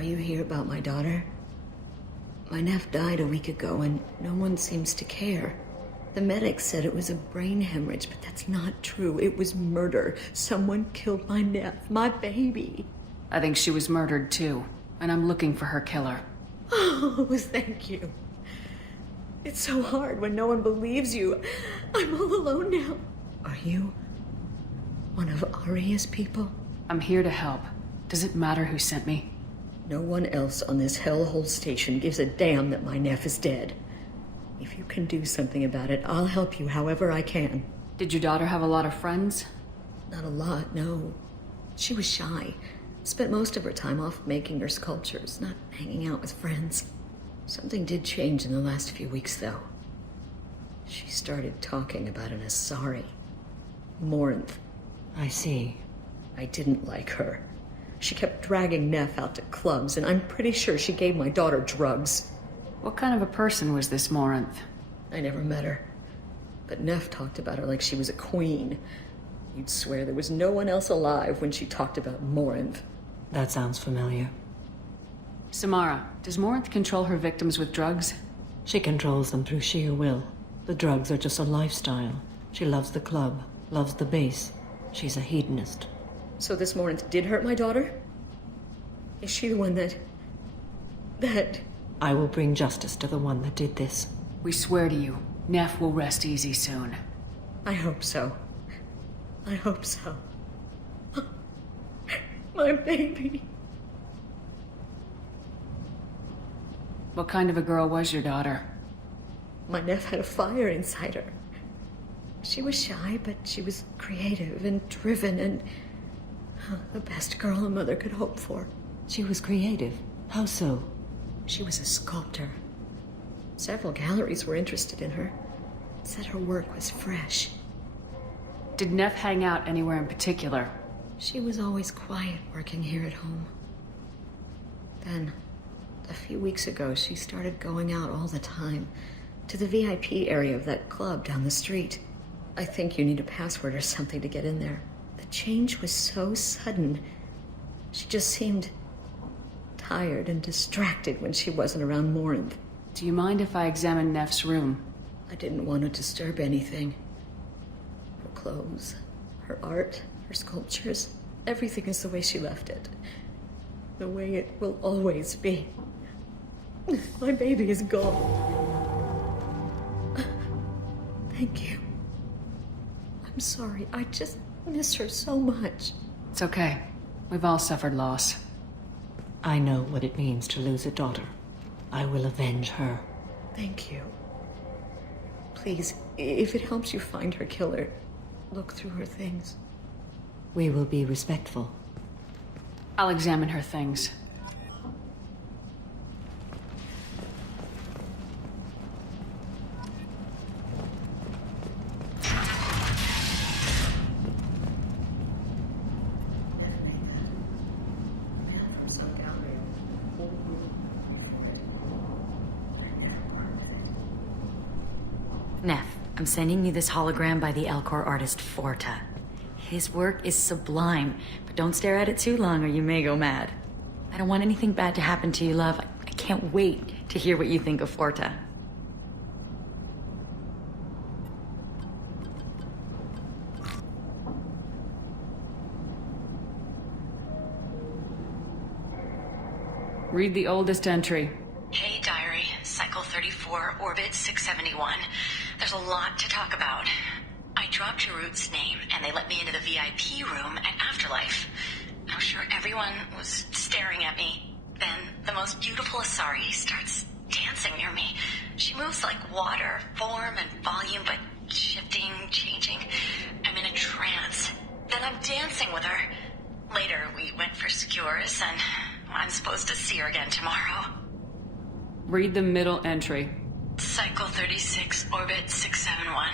Are you here about my daughter? My nephew died a week ago and no one seems to care. The medics said it was a brain hemorrhage, but that's not true. It was murder. Someone killed my nephew, my baby. I think she was murdered too, and I'm looking for her killer. Oh, thank you. It's so hard when no one believes you. I'm all alone now. Are you one of Aria's people? I'm here to help. Does it matter who sent me? No one else on this hellhole station gives a damn that my nephew is dead. If you can do something about it, I'll help you however I can. Did your daughter have a lot of friends? Not a lot, no. She was shy. Spent most of her time off making her sculptures, not hanging out with friends. Something did change in the last few weeks, though. She started talking about an Asari. Morinth. I see. I didn't like her. She kept dragging Neff out to clubs, and I'm pretty sure she gave my daughter drugs. What kind of a person was this Morinth? I never met her. But Neff talked about her like she was a queen. You'd swear there was no one else alive when she talked about Morinth. That sounds familiar. Samara, does Morinth control her victims with drugs? She controls them through sheer will. The drugs are just a lifestyle. She loves the club, loves the base. She's a hedonist. So this Morinth did hurt my daughter? Is she the one that... I will bring justice to the one that did this. We swear to you, Neff will rest easy soon. I hope so. I hope so. My baby. What kind of a girl was your daughter? My nephew had a fire inside her. She was shy, but she was creative and driven and the best girl a mother could hope for. She was creative. How so? She was a sculptor. Several galleries were interested in her. Said her work was fresh. Did Neff hang out anywhere in particular? She was always quiet working here at home. Then, a few weeks ago, she started going out all the time to the VIP area of that club down the street. I think you need a password or something to get in there. The change was so sudden. She just seemed tired and distracted when she wasn't around Morinth. Do you mind if I examine Neff's room? I didn't want to disturb anything. Her clothes, her art, her sculptures, everything is the way she left it. The way it will always be. My baby is gone. Thank you. I'm sorry, I just miss her so much. It's okay. We've all suffered loss. I know what it means to lose a daughter. I will avenge her. Thank you. Please, if it helps you find her killer, look through her things. We will be respectful. I'll examine her things. Neff, I'm sending you this hologram by the Elcor artist Forta. His work is sublime, but don't stare at it too long or you may go mad. I don't want anything bad to happen to you, love. I can't wait to hear what you think of Forta. Read the oldest entry. Hey, diary. Cycle 34, orbit 671. There's a lot to talk about. I dropped Jarut's name, and they let me into the VIP room at Afterlife. I'm sure everyone was staring at me. Then, the most beautiful Asari starts dancing near me. She moves like water, form and volume, but shifting, changing. I'm in a trance. Then I'm dancing with her. Later, we went for skewers, and I'm supposed to see her again tomorrow. Read the middle entry. Cycle 36, orbit 671.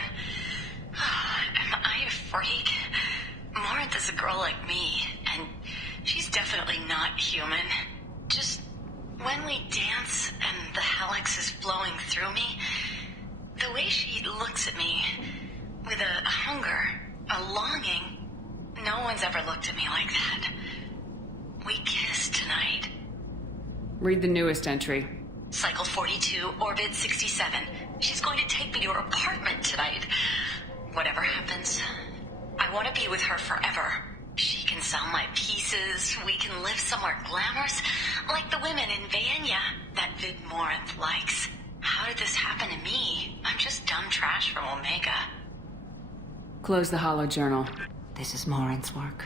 Am I a freak? Morinth is a girl like me, and she's definitely not human. Just when we dance and the helix is flowing through me, the way she looks at me with a hunger, a longing, no one's ever looked at me like that. We kissed tonight. Read the newest entry. Cycle 42, Orbit 67. She's going to take me to her apartment tonight. Whatever happens, I want to be with her forever. She can sell my pieces. We can live somewhere glamorous, like the women in Vanya that Vid Morinth likes. How did this happen to me? I'm just dumb trash from Omega. Close the holo journal. This is Morinth's work.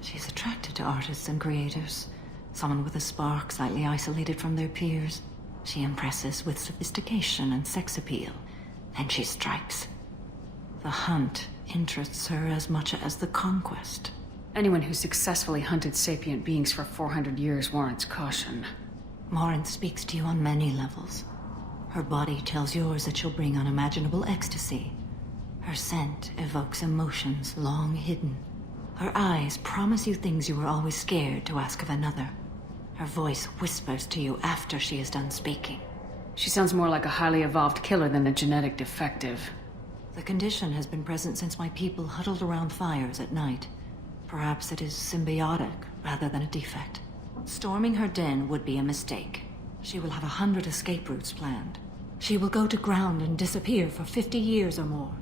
She's attracted to artists and creators. Someone with a spark, slightly isolated from their peers. She impresses with sophistication and sex appeal. Then she strikes. The hunt interests her as much as the conquest. Anyone who successfully hunted sapient beings for 400 years warrants caution. Morinth speaks to you on many levels. Her body tells yours that she'll bring unimaginable ecstasy. Her scent evokes emotions long hidden. Her eyes promise you things you were always scared to ask of another. Her voice whispers to you after she is done speaking. She sounds more like a highly evolved killer than a genetic defective. The condition has been present since my people huddled around fires at night. Perhaps it is symbiotic rather than a defect. Storming her den would be a mistake. She will have 100 escape routes planned. She will go to ground and disappear for 50 years or more.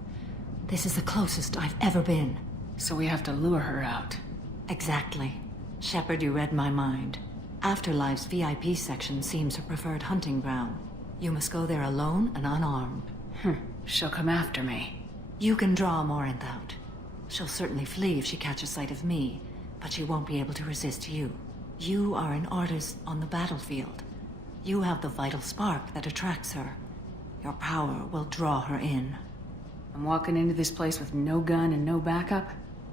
This is the closest I've ever been. So we have to lure her out. Exactly. Shepard, you read my mind. Afterlife's VIP section seems her preferred hunting ground. You must go there alone and unarmed. She'll come after me. You can draw Morinth out. She'll certainly flee if she catches sight of me, but she won't be able to resist you. You are an artist on the battlefield. You have the vital spark that attracts her. Your power will draw her in. I'm walking into this place with no gun and no backup?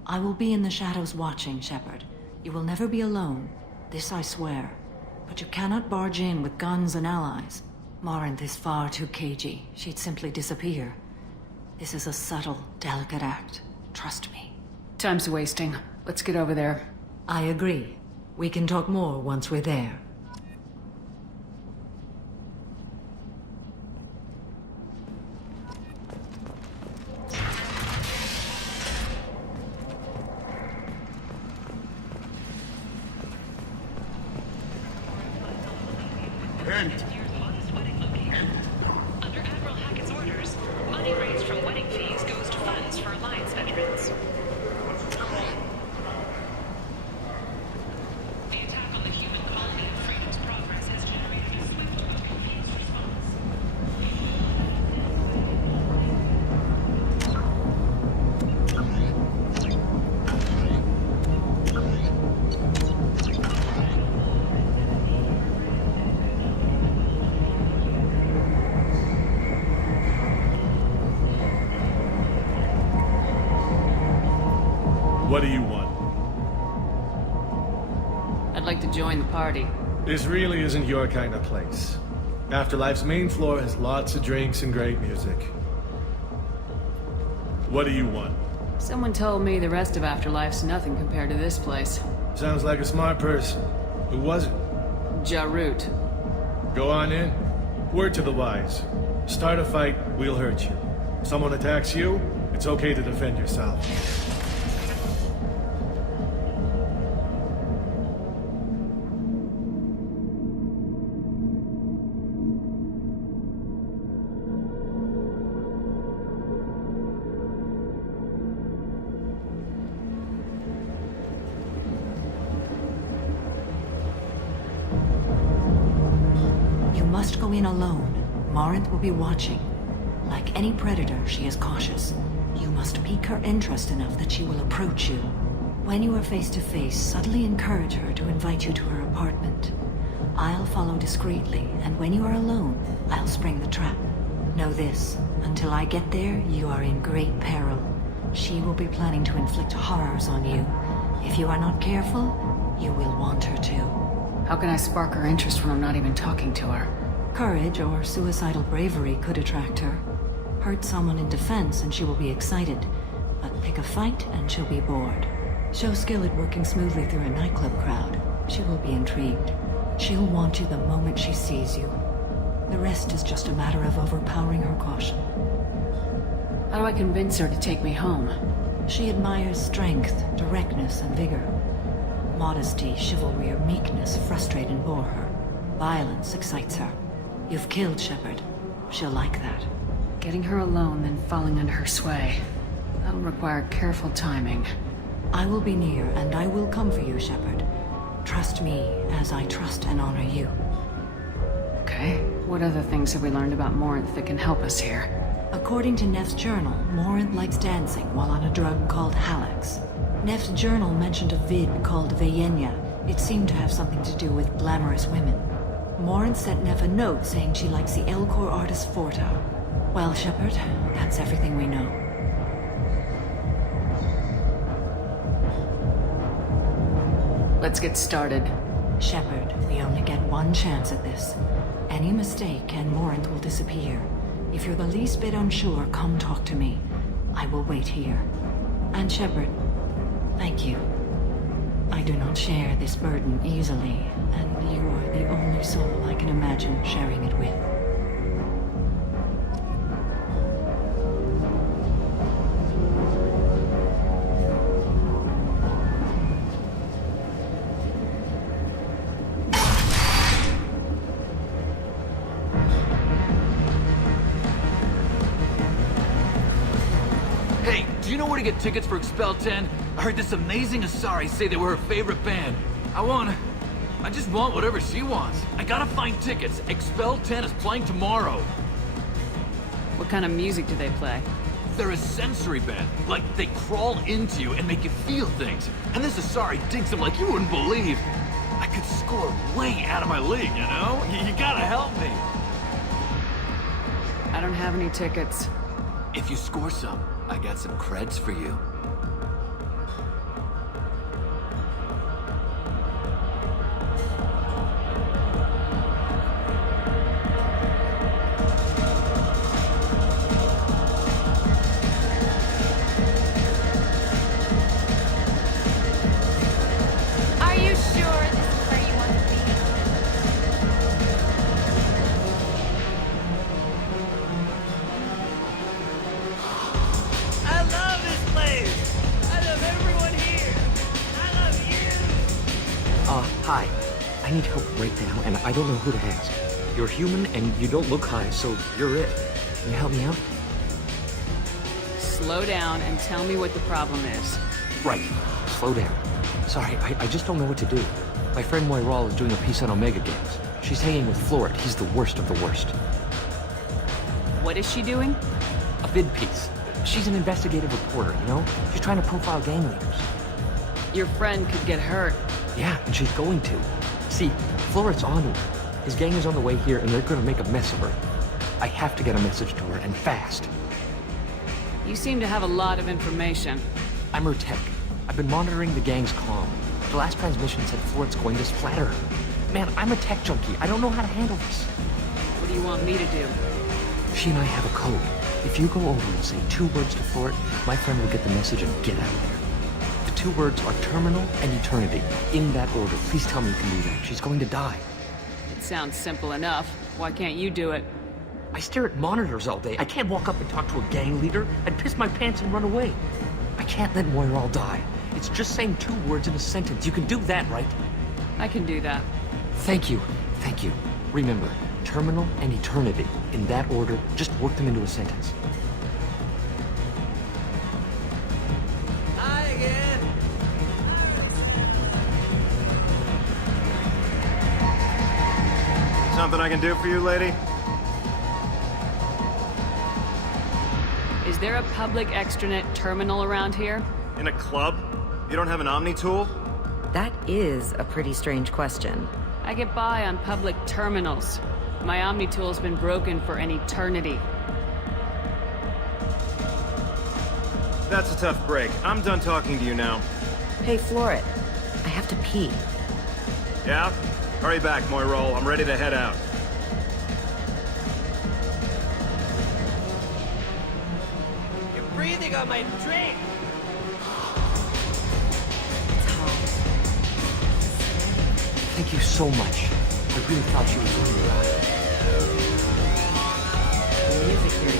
I will be in the shadows watching, Shepard. You will never be alone. This I swear. But you cannot barge in with guns and allies. Morinth is far too cagey. She'd simply disappear. This is a subtle, delicate act. Trust me. Time's wasting. Let's get over there. I agree. We can talk more once we're there. Under Admiral Hackett's orders, money raised from wedding fees goes to funds for Alliance veterans. The attack on the human colony of Freedom's Progress has generated a swift but confused response. What do you want? I'd like to join the party. This really isn't your kind of place. Afterlife's main floor has lots of drinks and great music. What do you want? Someone told me the rest of Afterlife's nothing compared to this place. Sounds like a smart person. Who was it? Jarut. Go on in. Word to the wise. Start a fight, we'll hurt you. Someone attacks you, it's okay to defend yourself. You must go in alone. Morinth will be watching. Like any predator, she is cautious. You must pique her interest enough that she will approach you. When you are face to face, subtly encourage her to invite you to her apartment. I'll follow discreetly, and when you are alone, I'll spring the trap. Know this, until I get there, you are in great peril. She will be planning to inflict horrors on you. If you are not careful, you will want her to. How can I spark her interest when I'm not even talking to her? Courage or suicidal bravery could attract her. Hurt someone in defense and she will be excited, but pick a fight and she'll be bored. Show skill at working smoothly through a nightclub crowd. She will be intrigued. She'll want you the moment she sees you. The rest is just a matter of overpowering her caution. How do I convince her to take me home? She admires strength, directness, and vigor. Modesty, chivalry, or meekness frustrate and bore her. Violence excites her. You've killed Shepard. She'll like that. Getting her alone, then falling under her sway. That'll require careful timing. I will be near, and I will come for you, Shepard. Trust me, as I trust and honor you. Okay. What other things have we learned about Morinth that can help us here? According to Neff's journal, Morinth likes dancing while on a drug called Halax. Neff's journal mentioned a vid called Vayenya. It seemed to have something to do with glamorous women. Morinth sent Neff a note saying she likes the Elcor artist Forta. Well, Shepard, that's everything we know. Let's get started. Shepard, we only get one chance at this. Any mistake and Morinth will disappear. If you're the least bit unsure, come talk to me. I will wait here. And Shepard, thank you. I do not share this burden easily, and you are the only soul I can imagine sharing it with. Hey, do you know where to get tickets for Expel 10? I heard this amazing Asari say they were her favorite band. I just want whatever she wants. I gotta find tickets. Expel 10 is playing tomorrow. What kind of music do they play? They're a sensory band. Like, they crawl into you and make you feel things. And this Asari digs them like you wouldn't believe. I could score way out of my league, you know? You gotta help me. I don't have any tickets. If you score some, I got some creds for you. Are you sure this is where you want to be? I love this place! I love everyone here! I love you! Hi. I need help right now, and I don't know who to ask. You're human, and you don't look high, so you're it. Can you help me out? Slow down and tell me what the problem is. Right. Slow down. Sorry, I just don't know what to do. My friend Moiral is doing a piece on Omega Games. She's hanging with Floret. He's the worst of the worst. What is she doing? A vid piece. She's an investigative reporter, you know? She's trying to profile gang leaders. Your friend could get hurt. Yeah, and she's going to. See, Floret's onto her. His gang is on the way here, and they're gonna make a mess of her. I have to get a message to her, and fast. You seem to have a lot of information. I'm her tech. I've been monitoring the gang's comm. The last transmission said Floret's going to splatter her. Man, I'm a tech junkie. I don't know how to handle this. What do you want me to do? She and I have a code. If you go over and say 2 words to Floret, my friend will get the message and get out of there. The 2 words are terminal and eternity. In that order. Please tell me you can do that. She's going to die. It sounds simple enough. Why can't you do it? I stare at monitors all day. I can't walk up and talk to a gang leader. I'd piss my pants and run away. I can't let Moiral die. It's just saying 2 words in a sentence. You can do that, right? I can do that. Thank you. Thank you. Remember, terminal and eternity. In that order, just work them into a sentence. Hi again! Something I can do for you, lady? Is there a public extranet terminal around here? In a club? You don't have an Omni tool? That is a pretty strange question. I get by on public terminals. My Omni tool's been broken for an eternity. That's a tough break. I'm done talking to you now. Hey, Floret. I have to pee. Yeah? Hurry back, Moiral. I'm ready to head out. You're breathing on my drink! Thank you so much. I really thought she was going to die. The music here is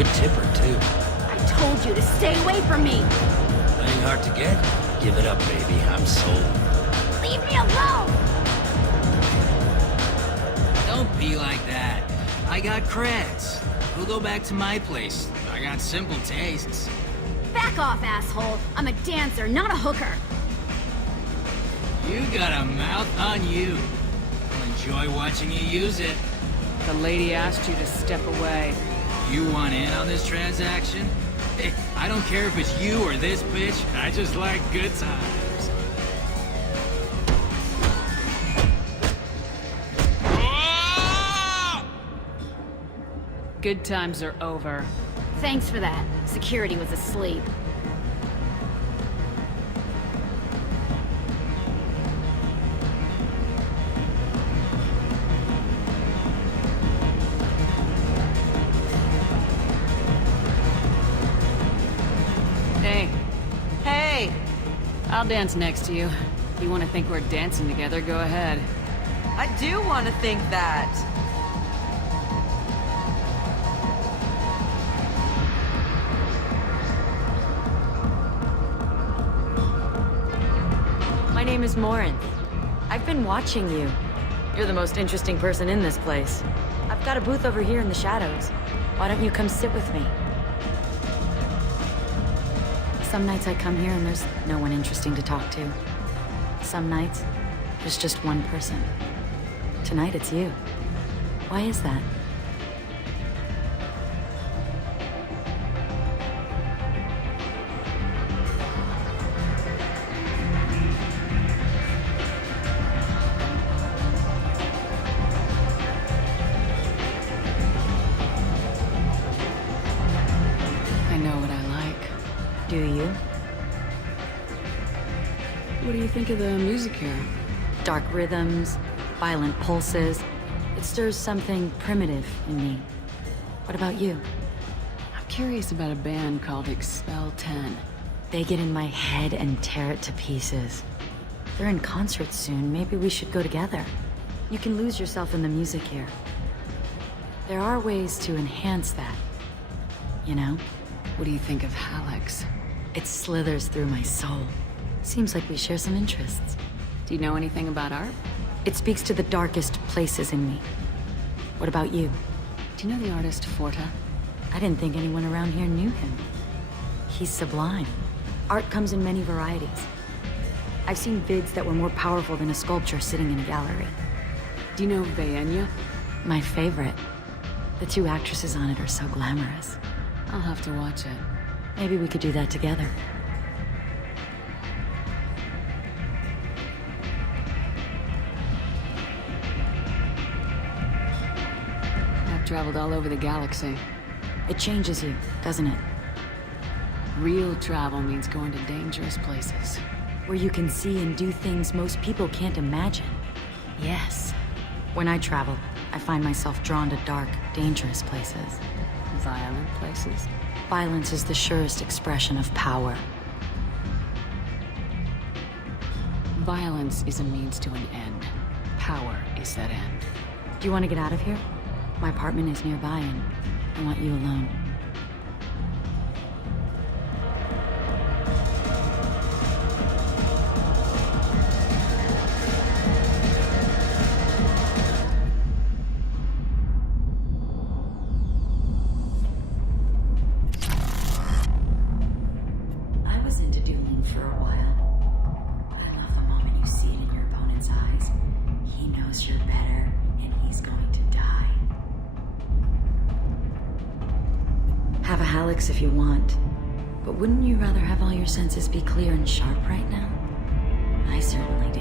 Good tipper, too. I told you to stay away from me! Playing hard to get? Give it up, baby. I'm sold. Leave me alone! Don't be like that. I got creds. We'll go back to my place. I got simple tastes. Back off, asshole! I'm a dancer, not a hooker! You got a mouth on you. I'll enjoy watching you use it. The lady asked you to step away. You want in on this transaction? Hey, I don't care if it's you or this bitch. I just like good times. Good times are over. Thanks for that. Security was asleep. Hey, Hey! I'll dance next to you. If you want to think we're dancing together, go ahead. I do want to think that. My name is Morinth. I've been watching you. You're the most interesting person in this place. I've got a booth over here in the shadows. Why don't you come sit with me? Some nights I come here and there's no one interesting to talk to. Some nights, there's just one person. Tonight it's you. Why is that? I know what I like. Do you? What do you think of the music here? Dark rhythms, violent pulses. It stirs something primitive in me. What about you? I'm curious about a band called Expel 10. They get in my head and tear it to pieces. They're in concert soon. Maybe we should go together. You can lose yourself in the music here. There are ways to enhance that. You know? What do you think of Hallex? It slithers through my soul. Seems like we share some interests. Do you know anything about art? It speaks to the darkest places in me. What about you? Do you know the artist Forta? I didn't think anyone around here knew him. He's sublime. Art comes in many varieties. I've seen vids that were more powerful than a sculpture sitting in a gallery. Do you know Vayenya? My favorite. The two actresses on it are so glamorous. I'll have to watch it. Maybe we could do that together. I've traveled all over the galaxy. It changes you, doesn't it? Real travel means going to dangerous places. Where you can see and do things most people can't imagine. Yes. When I travel, I find myself drawn to dark, dangerous places. Violent places? Violence is the surest expression of power. Violence is a means to an end. Power is that end. Do you want to get out of here? My apartment is nearby and I want you alone. If you want. But wouldn't you rather have all your senses be clear and sharp right now? I certainly do.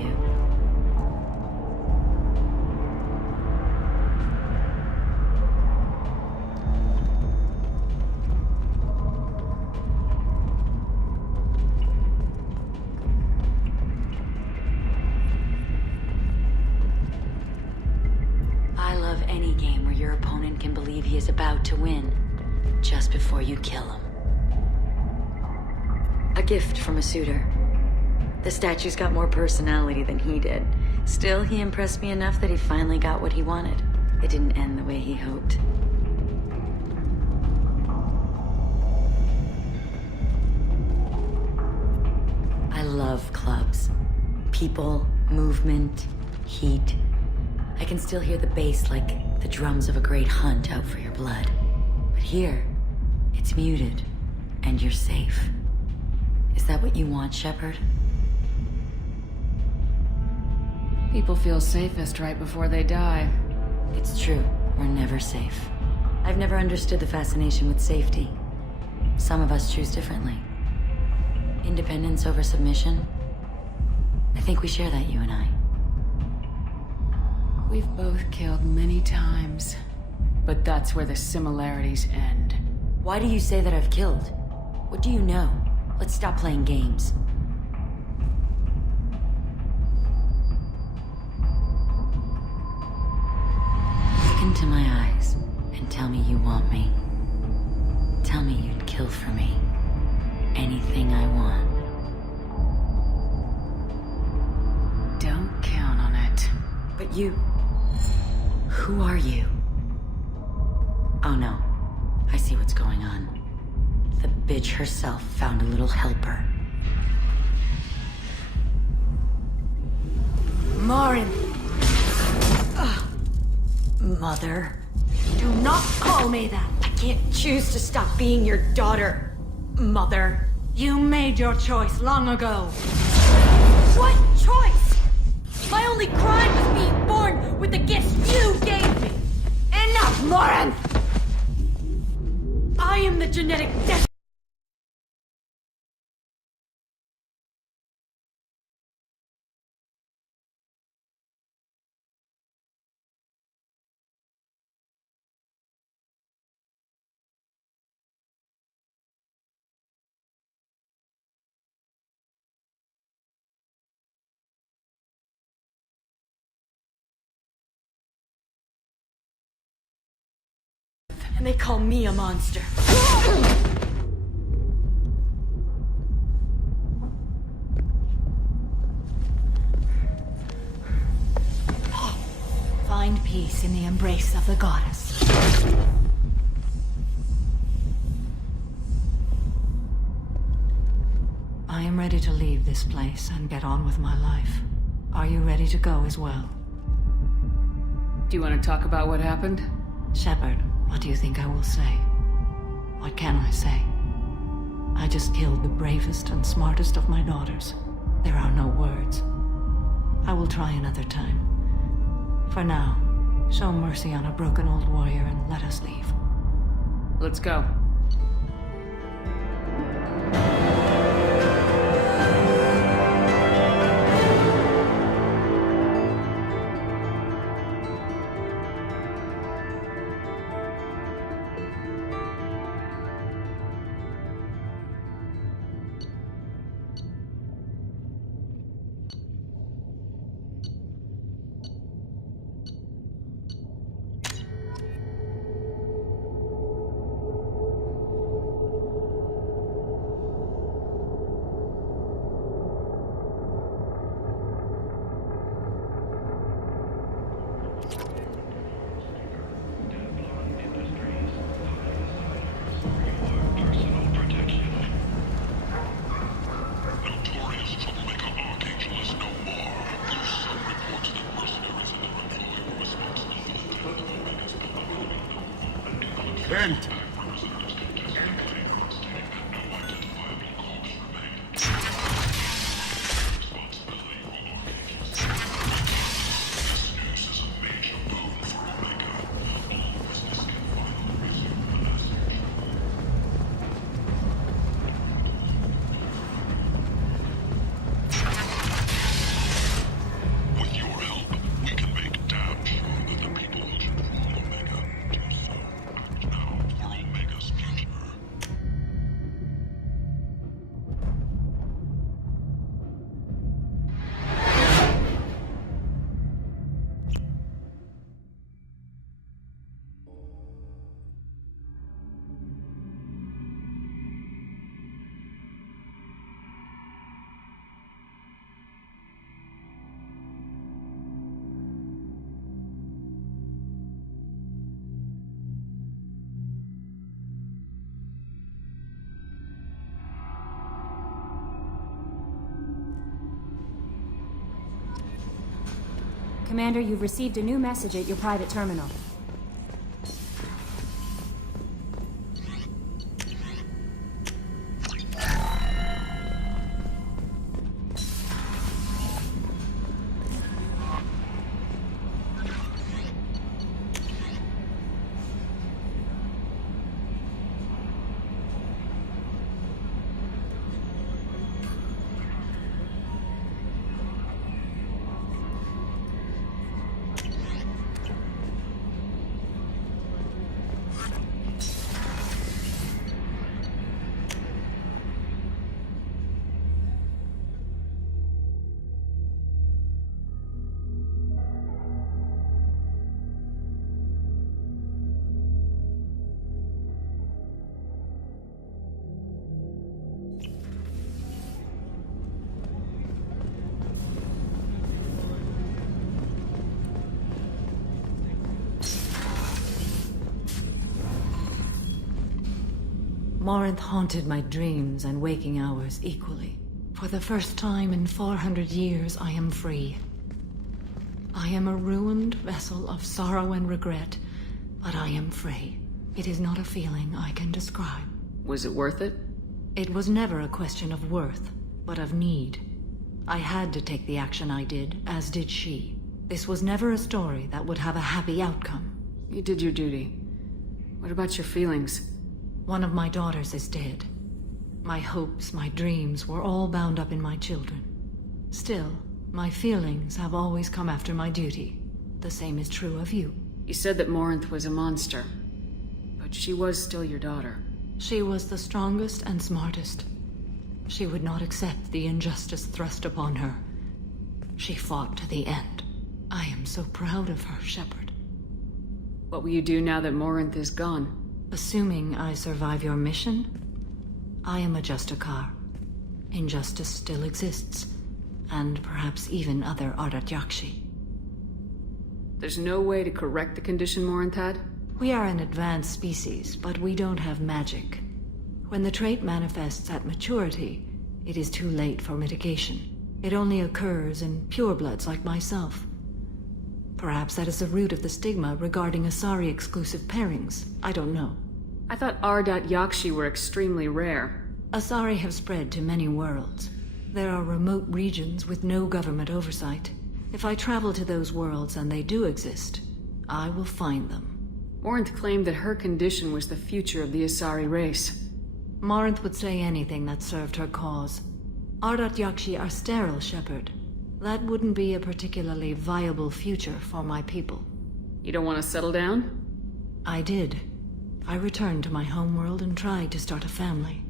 I love any game where your opponent can believe he is about to win. Just before you kill him. A gift from a suitor. The statue's got more personality than he did. Still, he impressed me enough that he finally got what he wanted. It didn't end the way he hoped. love clubs. People, movement, heat. I can still hear the bass like the drums of a great hunt out for your blood. But here, it's muted, and you're safe. Is that what you want, Shepard? People feel safest right before they die. It's true, we're never safe. I've never understood the fascination with safety. Some of us choose differently. Independence over submission? I think we share that, you and I. We've both killed many times, but that's where the similarities end. Why do you say that I've killed? What do you know? Let's stop playing games. Look into my eyes and tell me you want me. Tell me you'd kill for me. Anything I want. Don't count on it. But you... Who are you? Oh no. I see what's going on. The bitch herself found a little helper. Marin! Mother. Do not call me that! I can't choose to stop being your daughter, Mother. You made your choice long ago. What choice? My only crime was being born with the gifts you gave me. Enough, Marin! I am the genetic death. And they call me a monster. Find peace in the embrace of the goddess. I am ready to leave this place and get on with my life. Are you ready to go as well? Do you want to talk about what happened? Shepard, what do you think I will say? What can I say? I just killed the bravest and smartest of my daughters. There are no words. I will try another time. For now, show mercy on a broken old warrior and let us leave. Let's go. Kent! Now, we're Commander, you've received a new message at your private terminal. Morinth haunted my dreams and waking hours equally. For the first time in 400 years, I am free. I am a ruined vessel of sorrow and regret, but I am free. It is not a feeling I can describe. Was it worth it? It was never a question of worth, but of need. I had to take the action I did, as did she. This was never a story that would have a happy outcome. You did your duty. What about your feelings? One of my daughters is dead. My hopes, my dreams were all bound up in my children. Still, my feelings have always come after my duty. The same is true of you. You said that Morinth was a monster, but she was still your daughter. She was the strongest and smartest. She would not accept the injustice thrust upon her. She fought to the end. I am so proud of her, Shepard. What will you do now that Morinth is gone? Assuming I survive your mission, I am a Justicar. Injustice still exists, and perhaps even other Ardat Yakshi. There's no way to correct the condition Morinth had? We are an advanced species, but we don't have magic. When the trait manifests at maturity, it is too late for mitigation. It only occurs in purebloods like myself. Perhaps that is the root of the stigma regarding Asari-exclusive pairings. I don't know. I thought Ardat Yakshi were extremely rare. Asari have spread to many worlds. There are remote regions with no government oversight. If I travel to those worlds and they do exist, I will find them. Morinth claimed that her condition was the future of the Asari race. Morinth would say anything that served her cause. Ardat Yakshi are sterile, Shepard. That wouldn't be a particularly viable future for my people. You don't want to settle down? I did. I returned to my homeworld and tried to start a family.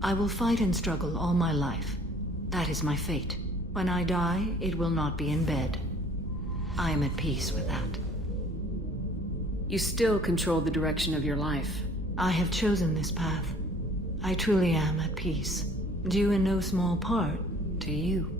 I will fight and struggle all my life. That is my fate. When I die, it will not be in bed. I am at peace with that. You still control the direction of your life. I have chosen this path. I truly am at peace, due in no small part to you.